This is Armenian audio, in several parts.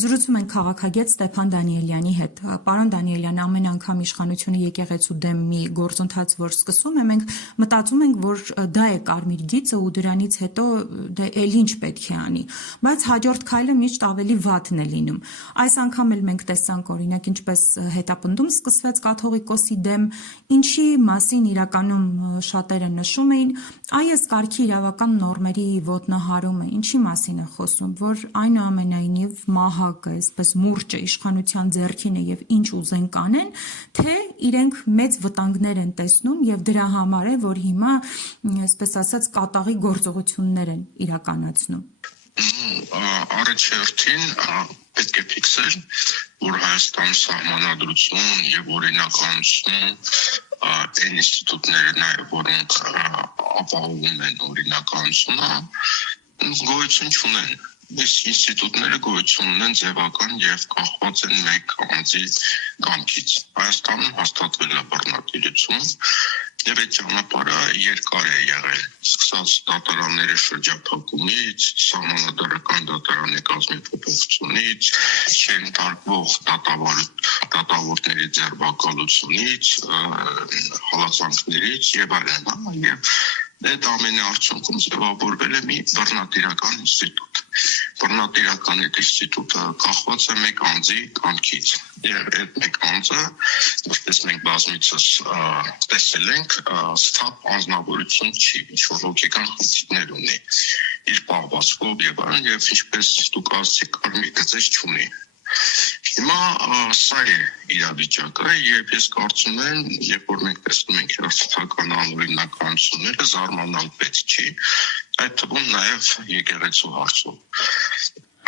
Զրուցում ենք քաղաքագետ Ստեփան Դանիելյանի հետ։ Պարոն Դանիելյան, ամեն անգամ իշխանությունը եկեղեցու դեմ մի գործընթաց, որ սկսում է, մենք մտածում ենք, որ դա է կարմիր գիծը ու դրանից հետո դե էլ ինչ պետք է անի, բայց հաջորդ քայլը միշտ ավելի վատն է լինում։ Այս անգամ էլ մենք տեսանք, օրինակ, ինչպես հետապնդում սկսվեց կաթողիկոսի դեմ, ինչի մասին իրականում շատերը նշում էին, այս կարգի իրավական նորմերի ոտնահարումը, ինչի մասին է խոսում, որ այնուամենայնիվ մահակը, այսպես մուրճը իշխանության ձեռքին է եւ ինչ ուզեն կանեն, թե իրենք մեծ վտանգներ են տեսնում եւ դրա համար է, որ հիմա, այսպես ասած, կատաղի գործողություններ են իրականացնում։ Առաջերտին պետք է ֆիքսել, որ Հայաստանի սահմանադրություն եւ օրինականություն այն ինստիտուտները նաեւ որոնք ապահովում են օրինականությունը, գոյություն չունեն։ Այս ինստիտուտները գոյություն ունեն ձևական եւ կախված են մեկ անձի կամքից։ Հայաստանում հաստատվել է բռնատիրություն եւ այդ ճանապարհը երկար է եղել։ Սկսած դատարանների շրջափակումից, սահմանադրական դատարանի կազմի փոփոխությունից, չենթարկվող դատավորների ձերբակալությունից, հալածանքներից եւ այլն, եւ այդ ամենի արդյունքում ձևավորվել է մի բռնատիրական ինստիտուտ։ Բռնատիրական ինստիտուտը կախված է մեկ անձի կամքից։ Եվ այդ մեկ անձը, որպես մենք բազմիցս տեսել ենք, սթափ անձնավորություն չի, ինչ-որ հոգեկան խնդիրներ ունի, իր պահվածքով եւ այլն, եւ ինչպես դուք ասացիք, կարմիր գծեր չունի։ Հիմա սա է իրավիճակը եւ ես կարծում եմ, երբ որ մենք տեսնում ենք հերթական անօրինականությունները, զարմանալ պետք չի, այդ թվում նաեւ եկեղեցու հարցով։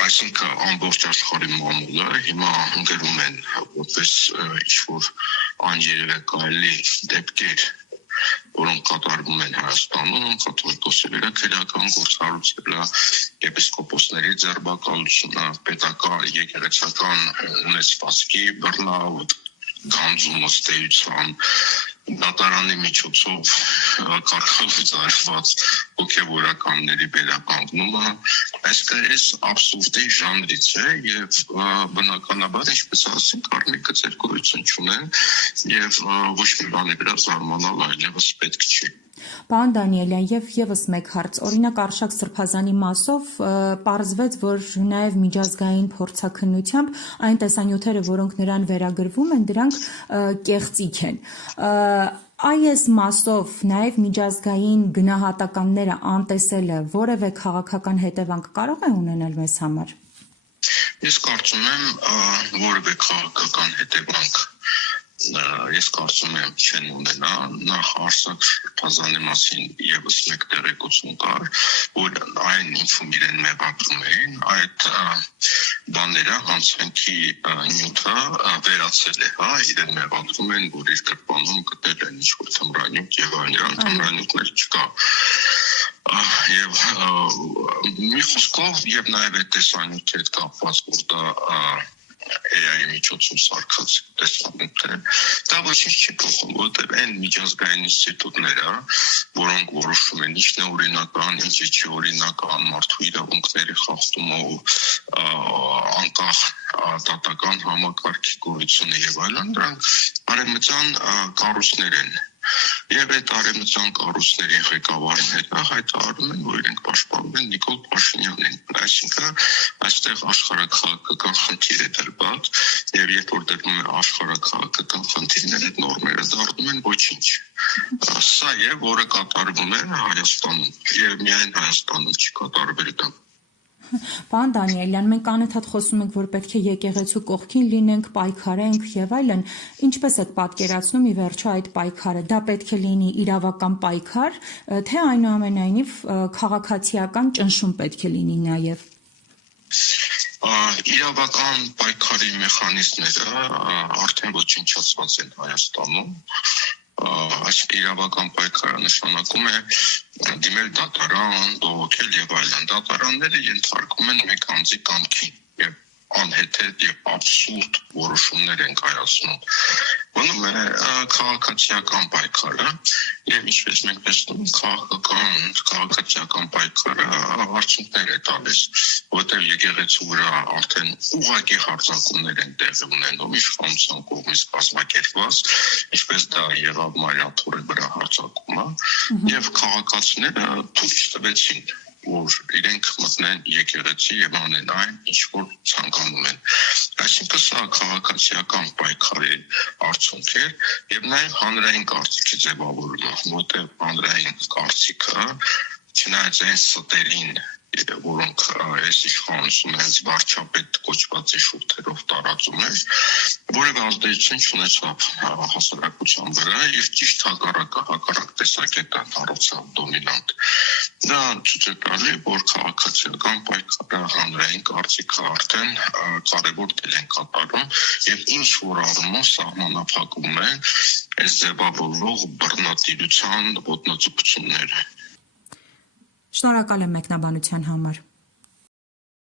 Այսինքն ամբողջ աշխարհի մամուլը հիմա ընկերում են որպես ինչ-որ անջերակայելի դեպքեր, որոնք կատարվում են Հայաստանում, կաթողիկոսի վերաքերական գործառույթը, եպիսկոպոսների ձերբակալությունը, պետական եկեղեցական ունեցվածքի բռնավետ, գանձում ըստեյության, դատարանի միջոցով կարգավորված արված հոգևորականների վերականգնումը, այս абսուրդի ժանրից է եւ բնականաբար, ինչպես ասենք, կարմիր գծեր գոյություն չունեն եւ ոչ մի բանի վրա զարմանալ այլևս պետք չի։ Պարոն Դանիելյան, եւ եւս մեկ հարց, օրինակ Արշակ Սրբազանի մասով պարզվեց, որ նաեւ միջազգային փորձաքննությամբ այն տեսանյութերը, որոնք նրան վերագրվում են, դրանք կեղծիք են։ Այս մասով նաեւ միջազգային գնահատականները անտեսելը որևէ քաղաքական հետևանք կարող է ունենալ մեզ համար։ Ես կարծում եմ, որևէ քաղաքական հետևանք ես կարծում եմ չեն ունենա, նախ Արշակ Սրբազանի մասին եւս մեկ տեղեկություն կար, որ այն ինֆում իրեն մեղադրում էին, այդ բաները հանցանքի նյութը վերացել է, իրեն մեղադրում են, որ իր գրպանում գտել են ինչ-որ թմրանյութ եւ այլն, թմրանյութներ չկա։ Եվ մի խոսքով եւ նաեւ այդ տեսանյութի հետ կապված, որ դա AI միջոցով սարքած տեսանյութեր, դա ոչինչ չի փոխում, որտեղ այն միջազգային ինստիտուտները, որոնք որոշում են ինչն է օրինական, ինչը չի օրինական, մարդու իրավունքների խախտումը, անկախ դատական համակարգի գոյությունը եւ այլն, դրանք արևմտյան կառույցներ են։ Եվ այդ արևմտյան կառույցների ղեկավարները հայտարարում են, որ իրենք պաշտպանում են Նիկոլ Փաշինյանին։ Այսինքն այստեղ աշխարհաքաղաքական խնդիր է դրված, եւ երբ որ դրվում է աշխարհաքաղաքական խնդիրներ, այդ նորմերը դառնում են ոչինչ։ Սա է, որը կատարվում է Հայաստանում, եւ միայն Հայաստանում չի կատարվել դա։ Պարոն Դանիելյան, մենք անընդհատ խոսում ենք, որ պետք է եկեղեցու կողքին լինենք, պայքարենք եւ այլն, ինչպես եք պատկերացնում ի վերջո այդ պայքարը, դա պետք է լինի իրավական պայքար, թե այնուամենայնիվ քաղաքացիական ճնշում պետք է լինի նաեւ։ Իրավական պայքարի մեխանիզմները արդեն ոչնչացված են Հայաստանում։ Այսինքն իրավական պայքարը նշանակում է դիմել դատարան, բողոքել եւ այլն։ Դատարանները ենթարկում են մեկ անձի կամքին եւ անհեթեթ եւ абսուրդ որոշումներ են կայացնում։ Անում է քաղաքացիական պայքարը եւ ինչպես մենք տեսնում քաղաքացիական պայքարը արդյունքներ է տալիս, որտեղ եկեղեցու վրա արդեն ուղղակի հարձակումներ են տեղի ունենում իշխանության կողմից կազմակերպված, ինչպես դա եղավ Մարիաթորի վրա հարձակումը, եւ քաղաքացիները թույլ չտվեցին որ իրենք մտնեն եկեղեցի եւ անեն այն, ինչ որ ցանկանում են։ Այսինքն սա քաղաքացիական պայքարի արդյունք է եւ նաեւ հանրային կարծիքի ձևավորումը, որտեղ հանրային կարծիքը չնայած այն ստերին որոնք այս իշխանությունը հենց վարչապետ կոչվածի շուրթերով տարածում էր, որևէ ազդեցություն չունեցավ հասարակության վրա եւ ճիշտ հակառակ տեսակետը դարձավ դոմինանտ։ Դա ցույց է տալի, որ քաղաքացիական պայքարը հանրային կարծիքը արդեն կարևոր դեր են կատարում եւ ինչ որ առումով սահմանափակում է այս ձևավորվող բռնատիրության ոտնձգությունները։ Շնորհակալ եմ մեկնաբանության համար։